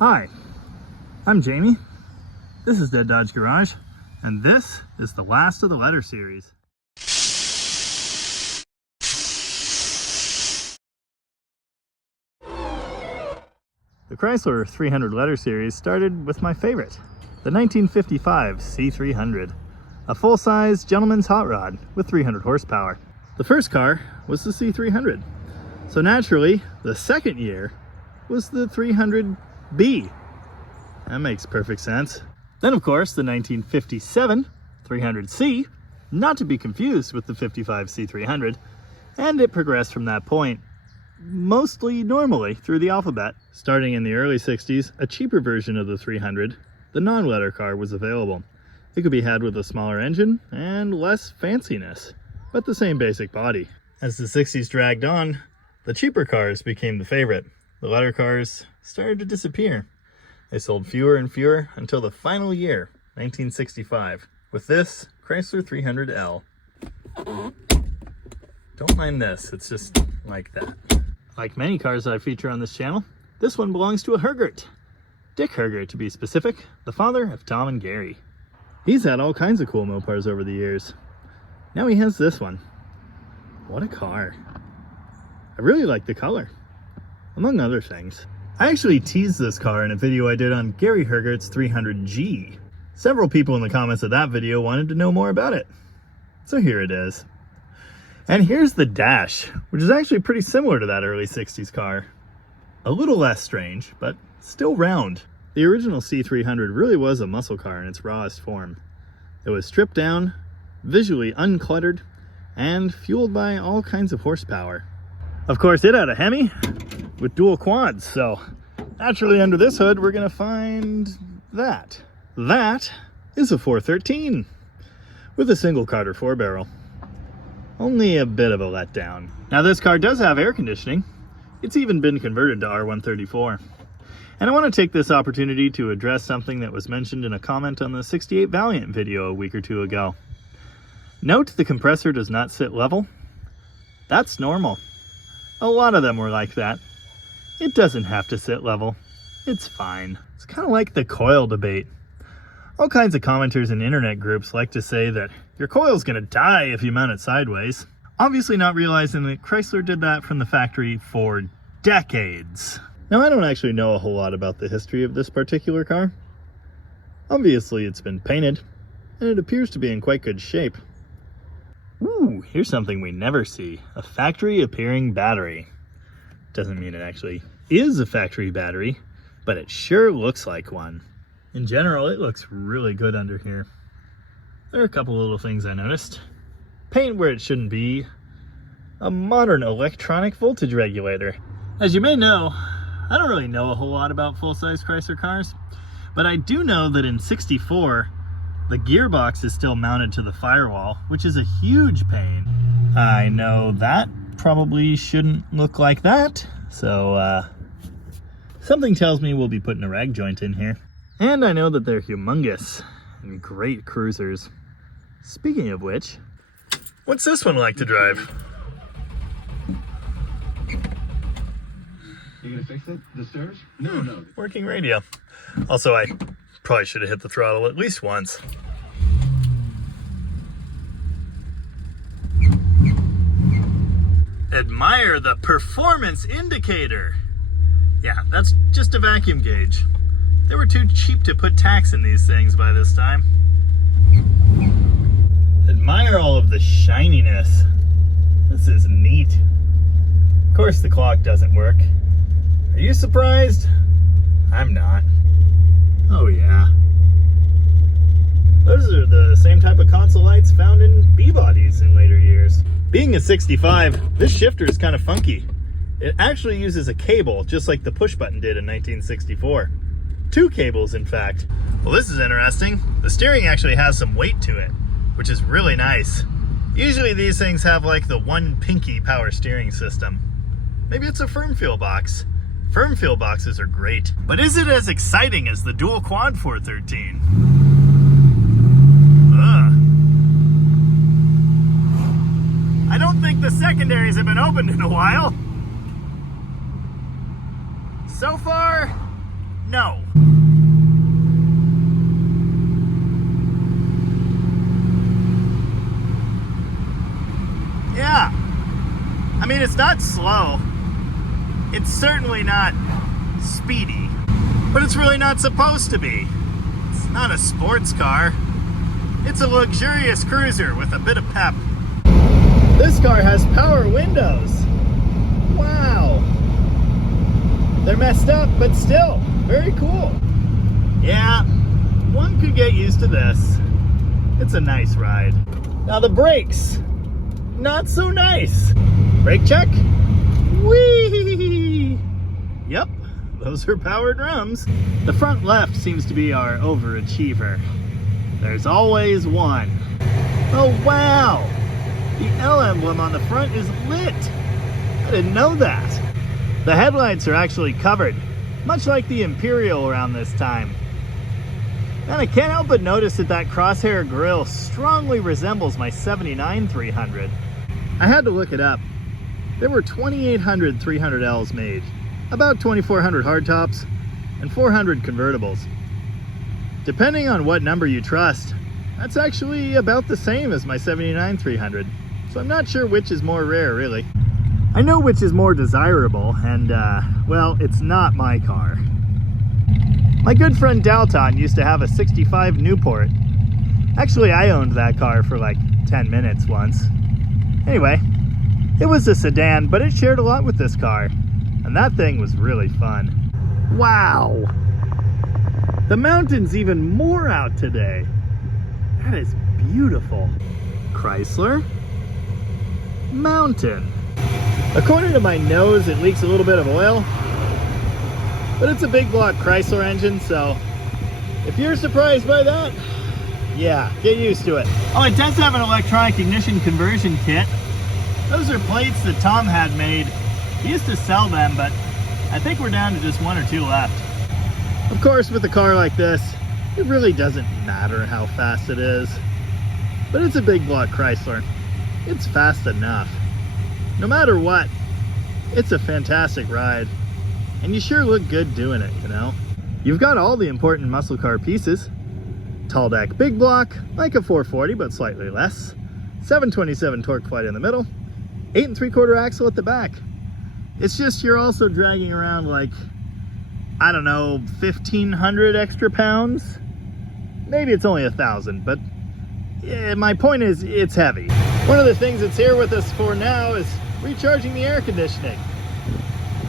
Hi, I'm Jamie. This is Dead Dodge Garage, and this is the last of the letter series. The Chrysler 300 letter series started with my favorite, the 1955 C300, a full-size gentleman's hot rod with 300 horsepower. The first car was the C300, so naturally, the second year was the 300B. That makes perfect sense. Then, of course, the 1957 300C, not to be confused with the 55 C300, and it progressed from that point, mostly normally through the alphabet. Starting in the early 60s, a cheaper version of the 300, the non-letter car, was available. It could be had with a smaller engine and less fanciness, but the same basic body. As the 60s dragged on, the cheaper cars became the favorite. The letter cars started to disappear. They sold fewer and fewer until the final year, 1965, with this Chrysler 300L. Don't mind this, it's just like that. Like many cars that I feature on this channel, this one belongs to a Hergert. Dick Hergert, to be specific, the father of Tom and Gary. He's had all kinds of cool Mopars over the years. Now he has this one. What a car. I really like the color, among other things. I actually teased this car in a video I did on Gary Hergert's 300G. Several people in the comments of that video wanted to know more about it. So here it is. And here's the dash, which is actually pretty similar to that early 60s car. A little less strange, but still round. The original C300 really was a muscle car in its rawest form. It was stripped down, visually uncluttered, and fueled by all kinds of horsepower. Of course, it had a Hemi with dual quads, so naturally under this hood we're gonna find that. That is a 413 with a single Carter 4-barrel. Only a bit of a letdown. Now this car does have air conditioning. It's even been converted to R134. And I want to take this opportunity to address something that was mentioned in a comment on the 68 Valiant video a week or two ago. Note the compressor does not sit level. That's normal. A lot of them were like that. It doesn't have to sit level. It's fine. It's kind of like the coil debate. All kinds of commenters in internet groups like to say that your coil's gonna die if you mount it sideways. Obviously not realizing that Chrysler did that from the factory for decades. Now I don't actually know a whole lot about the history of this particular car. Obviously it's been painted, and it appears to be in quite good shape. Ooh, here's something we never see. A factory appearing battery. Doesn't mean it actually is a factory battery, but it sure looks like one. In general, it looks really good under here. There are a couple little things I noticed. Paint where it shouldn't be. A modern electronic voltage regulator. As you may know, I don't really know a whole lot about full-size Chrysler cars, but I do know that in '64, the gearbox is still mounted to the firewall, which is a huge pain. I know that probably shouldn't look like that, so something tells me we'll be putting a rag joint in here. And I know that they're humongous and great cruisers. Speaking of which, what's this one like to drive? You gonna fix it? The stairs? No. Working radio. Also, I probably should have hit the throttle at least once. Admire the performance indicator. Yeah, that's just a vacuum gauge. They were too cheap to put tacks in these things by this time. Admire all of the shininess. This is neat. Of course the clock doesn't work. Are you surprised? I'm not. Oh yeah. Those are the same type of console lights found in B-bodies in later years. Being a 65, this shifter is kind of funky. It actually uses a cable, just like the push button did in 1964. 2 cables, in fact. Well, this is interesting. The steering actually has some weight to it, which is really nice. Usually these things have like the one pinky power steering system. Maybe it's a firm feel box. Firm feel boxes are great. But is it as exciting as the dual quad 413? I don't think the secondaries have been opened in a while. So far, no. Yeah. I mean, it's not slow. It's certainly not speedy. But it's really not supposed to be. It's not a sports car. It's a luxurious cruiser with a bit of pep. This car has power windows. Wow. They're messed up, but still, very cool. Yeah, one could get used to this. It's a nice ride. Now the brakes, not so nice. Brake check. Whee! Yep, those are power drums. The front left seems to be our overachiever. There's always one. Oh wow! The L emblem on the front is lit. I didn't know that. The headlights are actually covered, much like the Imperial around this time. And I can't help but notice that that crosshair grille strongly resembles my 79 300. I had to look it up. There were 2,800 300Ls made, about 2,400 hardtops, and 400 convertibles. Depending on what number you trust, that's actually about the same as my 79 300, so I'm not sure which is more rare, really. I know which is more desirable, and, well, it's not my car. My good friend Dalton used to have a 65 Newport. Actually, I owned that car for like 10 minutes once. Anyway, it was a sedan, but it shared a lot with this car, and that thing was really fun. Wow! The mountain's even more out today. That is beautiful. Chrysler? Mountain. According to my nose, it leaks a little bit of oil, but it's a big block Chrysler engine, so if you're surprised by that, yeah, get used to it. Oh, it does have an electronic ignition conversion kit. Those are plates that Tom had made. He used to sell them, but I think we're down to just one or two left. Of course, with a car like this, it really doesn't matter how fast it is, but it's a big block Chrysler. It's fast enough. No matter what, it's a fantastic ride, and you sure look good doing it, you know? You've got all the important muscle car pieces. Tall deck big block, like a 440 but slightly less. 727 torque flight in the middle. 8 3/4 axle at the back. It's just you're also dragging around like, I don't know, 1,500 extra pounds? Maybe it's only 1,000, but yeah, my point is it's heavy. One of the things that's here with us for now is recharging the air conditioning.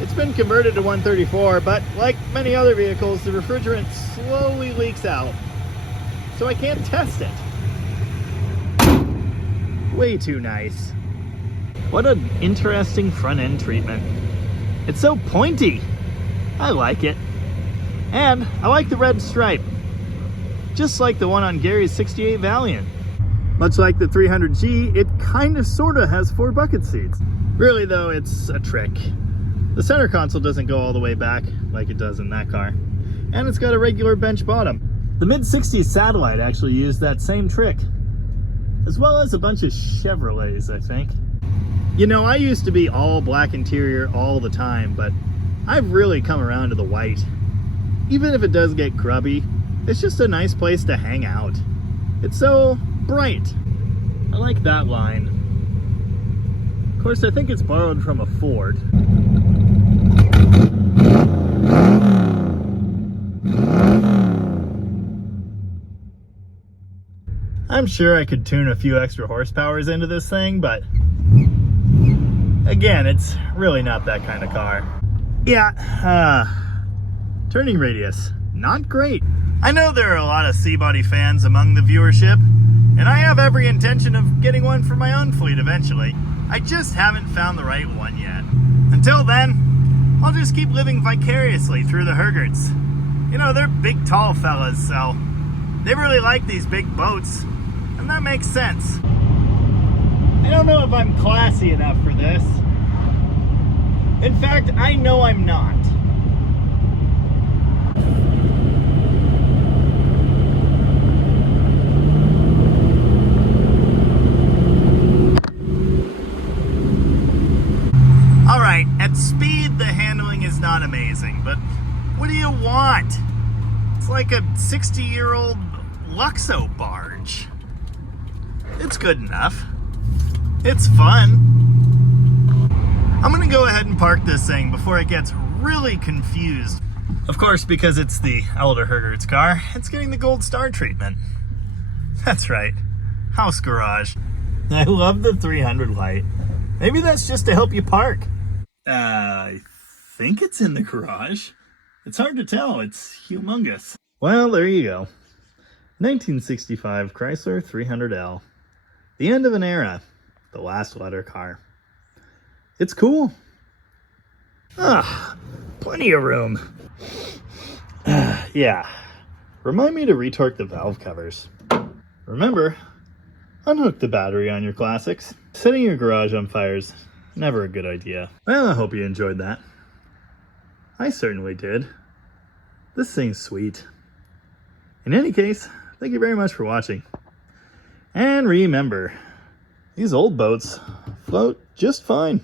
It's been converted to 134, but like many other vehicles, the refrigerant slowly leaks out, so I can't test it. Way too nice. What an interesting front end treatment. It's so pointy. I like it. And I like the red stripe, just like the one on Gary's 68 Valiant. Much like the 300G, it kind of sorta has 4 bucket seats. Really though, it's a trick. The center console doesn't go all the way back like it does in that car. And it's got a regular bench bottom. The mid-60s Satellite actually used that same trick, as well as a bunch of Chevrolets, I think. You know, I used to be all black interior all the time, but I've really come around to the white. Even if it does get grubby, it's just a nice place to hang out. It's so bright. I like that line. Of course, I think it's borrowed from a Ford. I'm sure I could tune a few extra horsepowers into this thing, but again, it's really not that kind of car. Yeah, turning radius, not great. I know there are a lot of C-body fans among the viewership, and I have every intention of getting one for my own fleet eventually. I just haven't found the right one yet. Until then, I'll just keep living vicariously through the Hergerts. You know, they're big, tall fellas, so they really like these big boats, and that makes sense. I don't know if I'm classy enough for this. In fact, I know I'm not. Alright, at speed the handling is not amazing, but what do you want? It's like a 60-year-old Luxo barge. It's good enough. It's fun. I'm gonna go ahead and park this thing before it gets really confused. Of course, because it's the elder Hergert's car, it's getting the gold star treatment. That's right, house garage. I love the 300 light. Maybe that's just to help you park. I think it's in the garage. It's hard to tell, it's humongous. Well, there you go. 1965 Chrysler 300L. The end of an era. The last letter car. It's cool. Plenty of room. Yeah. Remind me to retorque the valve covers. Remember, unhook the battery on your classics. Setting your garage on fire is never a good idea. Well, I hope you enjoyed that. I certainly did. This thing's sweet. In any case, thank you very much for watching. And remember, these old boats float just fine.